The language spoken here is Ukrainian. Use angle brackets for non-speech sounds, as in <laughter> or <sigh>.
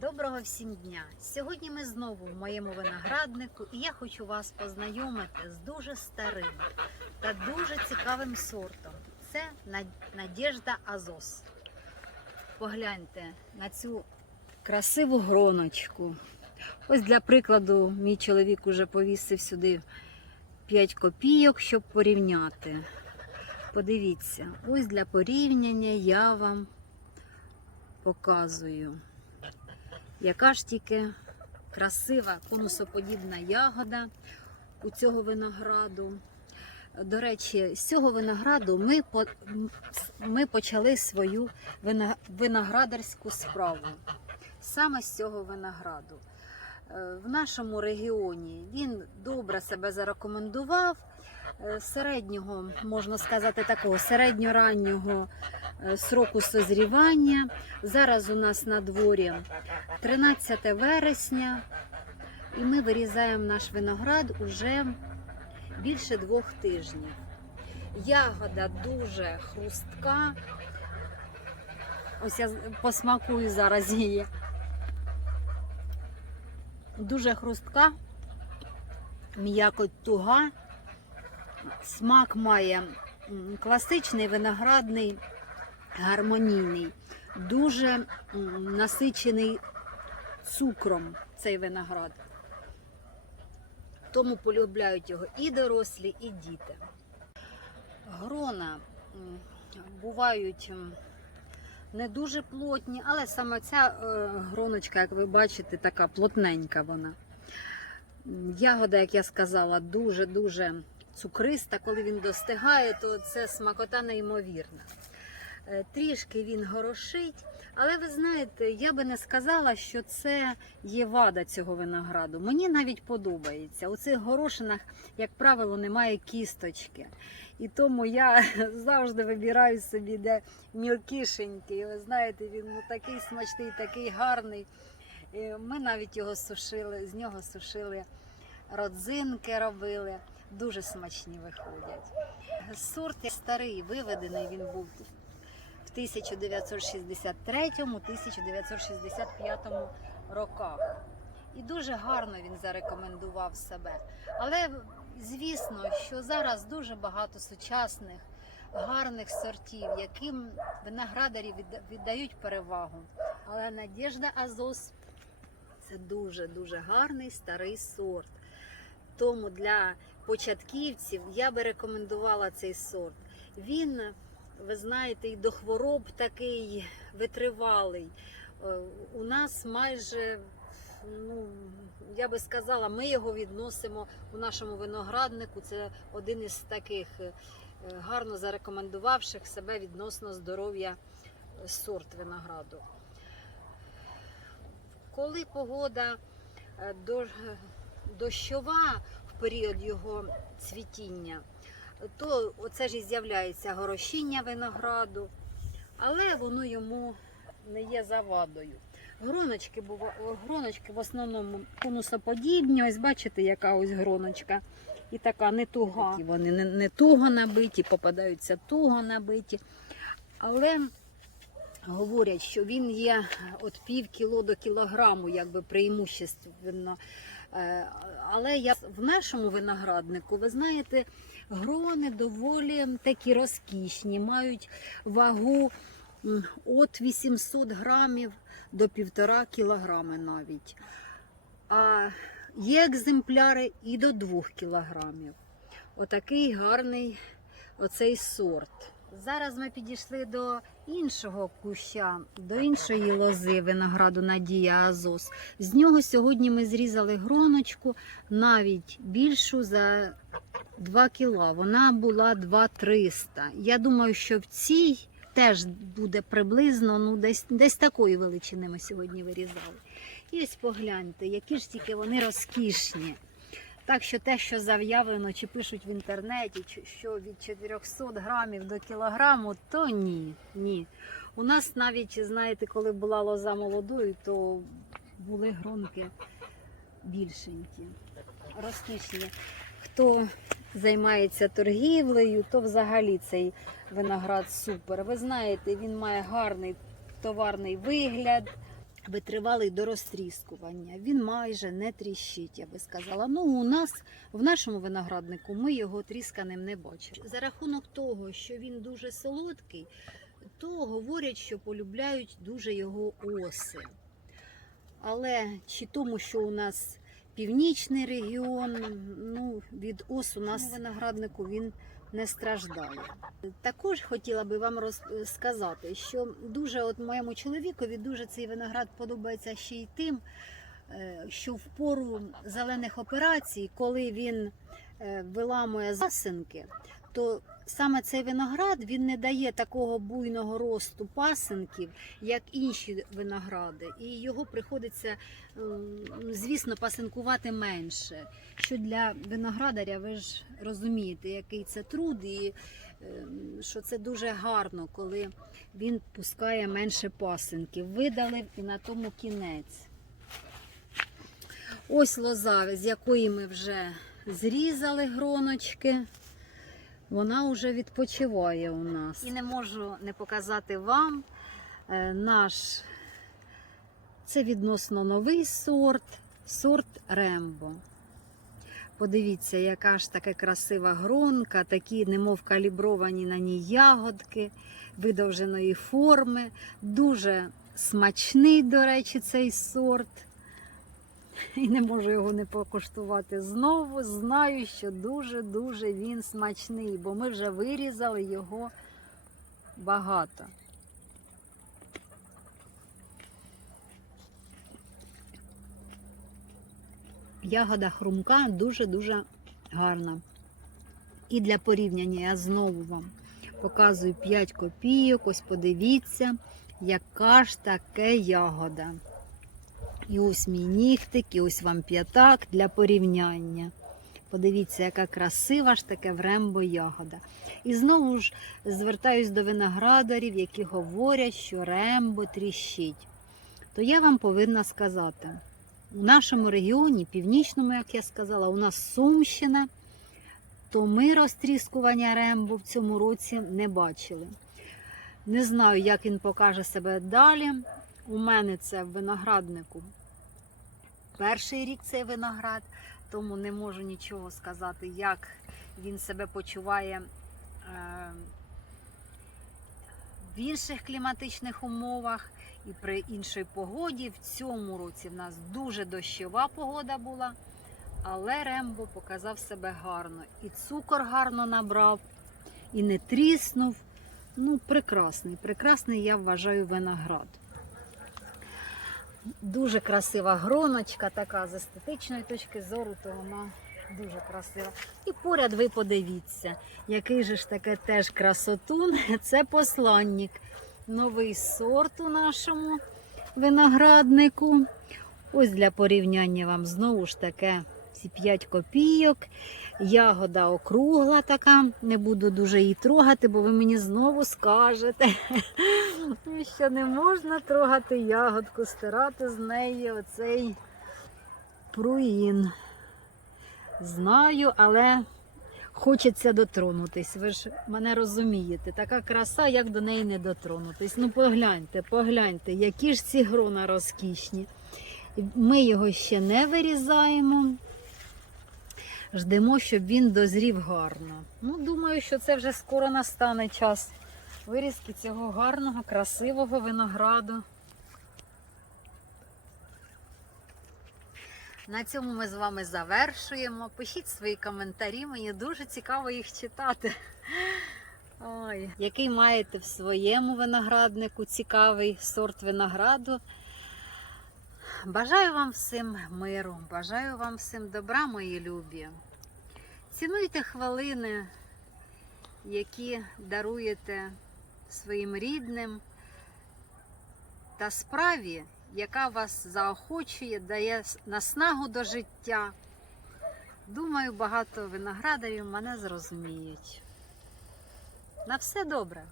Доброго всім дня! Сьогодні ми знову в моєму винограднику, і я хочу вас познайомити з дуже старим та дуже цікавим сортом. Це На- Надежда Азос. Погляньте на цю красиву гроночку. Ось для прикладу, мій чоловік уже повісив сюди 5 копійок, щоб порівняти. Подивіться, ось для порівняння я вам показую. Яка ж тільки красива конусоподібна ягода у цього винограду. До речі, з цього винограду ми, ми почали свою виноградарську справу. Саме з цього винограду. Е, В нашому регіоні він добре себе зарекомендував. Е, Середнього, можна сказати, такого середньораннього е, сроку созрівання. Зараз у нас на дворі 13 вересня, і ми вирізаємо наш виноград уже більше двох тижнів. Ягода дуже хрустка. Ось я посмакую зараз її. Дуже хрустка, м'якоть туга. Смак має класичний виноградний, гармонійний, дуже насичений цукром цей виноград. Тому полюбляють його і дорослі, і діти. Грона бувають не дуже плотні, але саме ця е, гроночка, як ви бачите, така плотненька вона. Ягода, як я сказала, дуже-дуже цукриста. Коли він достигає, то це смакота неймовірна. Е, Трішки він горошить, але ви знаєте, я би не сказала, що це є вада цього винограду. Мені навіть подобається. У цих горошинах, як правило, немає кісточки. І тому я <laughs> завжди вибираю собі, де мілкішенький. Ви знаєте, він ну, такий смачний, такий гарний. І Ми навіть його сушили, з нього сушили родзинки робили. Дуже смачні виходять. Сорт старий, виведений він був в 1963-1965 роках. І дуже гарно він зарекомендував себе. Але звісно, що зараз дуже багато сучасних гарних сортів, яким виноградарі віддають перевагу. Але Надежда Азос це дуже дуже гарний старий сорт. Тому для початківців я би рекомендувала цей сорт. Він, ви знаєте, і до хвороб такий витривалий. Е, У нас майже, ну я би сказала, ми його відносимо у нашому винограднику. Це один із таких е, гарно зарекомендувавших себе відносно здоров'я е, сорт винограду. Коли погода дощова період його цвітіння, то оце ж і з'являється горошіння винограду, але воно йому не є завадою. Гроночки, гроночки в основному конусоподібні. Ось бачите, яка ось гроночка. І така не туга. Такі Вони не, не туго набиті, попадаються туго набиті. Але говорять, що він є від пів кіло до кілограму, якби преимущественно. Е, Але я в нашому винограднику, ви знаєте, грони доволі такі розкішні, мають вагу від 800 грамів до півтора кілограми навіть. А є екземпляри і до 2 кілограмів. Отакий гарний оцей сорт. Зараз ми підійшли до іншого куща, до іншої лози винограду Надія Азос. З нього сьогодні ми зрізали гроночку навіть більшу за 2 кіла. Вона була 2,300. Я думаю, що в цій теж буде приблизно ну, десь, десь такої величини ми сьогодні вирізали. І ось погляньте, які ж тільки вони розкішні. Так що те, що заявлено чи пишуть в інтернеті, що від 400 грамів до кілограму, то ні. ні. У нас навіть, знаєте, коли була лоза молодою, то були гронки більшенькі, розкішні. Хто займається торгівлею, то взагалі цей виноград супер. Ви знаєте, він має гарний товарний вигляд, витривалий до розтріскування. Він майже не тріщить, я би сказала. Ну, у нас в нашому винограднику ми його трісканим не бачимо. За рахунок того, що він дуже солодкий, то говорять, що полюбляють дуже його оси. Але чи тому, що у нас північний регіон, ну, від ос у нас винограднику він не страждає. Також хотіла би вам розказати, що дуже от моєму чоловікові дуже цей виноград подобається ще й тим, е, що в пору зелених операцій, коли він е, виламує засинки, то саме цей виноград він не дає такого буйного росту пасинків, як інші виногради, і його приходиться, ем, звісно, пасинкувати менше. Що для виноградаря, ви ж розумієте, який це труд, і ем, що це дуже гарно, коли він пускає менше пасинків. Видалив і на тому кінець. Ось лоза, з якої ми вже зрізали гроночки. Вона вже відпочиває у нас. І не можу не показати вам е, наш, це відносно новий сорт, сорт Рембо. Подивіться, яка ж така красива гронка, такі, немов калібровані на ній ягодки видовженої форми. Дуже смачний, до речі, цей сорт. <laughs> І не можу його не покуштувати знову. Знаю, що дуже-дуже він смачний, бо ми вже вирізали його багато. Ягода хрумка дуже-дуже гарна. І для порівняння я знову вам показую 5 копійок. Ось подивіться, яка ж таке ягода. І ось мій нігтик, і ось вам п'ятак для порівняння. Подивіться, яка красива ж таке в рембо ягода. І знову ж звертаюсь до виноградарів, які говорять, що рембо тріщить. То я вам повинна сказати, у нашому регіоні, північному, як я сказала, у нас Сумщина, то ми розтріскування рембо в цьому році не бачили. Не знаю, як він покаже себе далі. У мене це в винограднику. Перший рік цей виноград, тому не можу нічого сказати, як він себе почуває е, в інших кліматичних умовах і при іншій погоді. В цьому році в нас дуже дощова погода була, але Рембо показав себе гарно. І цукор гарно набрав, і не тріснув. Ну, прекрасний, прекрасний, я вважаю, виноград. Дуже красива гроночка, така з естетичної точки зору, то вона дуже красива. І поряд ви подивіться, який же ж таке теж красотун. <laughs> Це посланник. Новий сорт у нашому винограднику. Ось для порівняння вам знову ж таке ці 5 копійок. Ягода округла така. Не буду дуже її трогати, бо ви мені знову скажете, <laughs> що не можна трогати ягодку, стирати з неї оцей пруїн. Знаю, але хочеться дотронутись. Ви ж мене розумієте. Така краса, як до неї не дотронутись. Ну погляньте, погляньте, які ж ці грона розкішні. Ми його ще не вирізаємо. Ждемо, щоб він дозрів гарно. Ну, думаю, що це вже скоро настане час вирізки цього гарного, красивого винограду. На цьому ми з вами завершуємо. Пишіть свої коментарі, мені дуже цікаво їх читати. Ой, Який маєте в своєму винограднику цікавий сорт винограду. Бажаю вам всім миру, бажаю вам всім добра, мої любі. Цінуйте хвилини, які даруєте своїм рідним та справі, яка вас заохочує, дає наснагу до життя. Думаю, багато виноградарів мене зрозуміють. На все добре!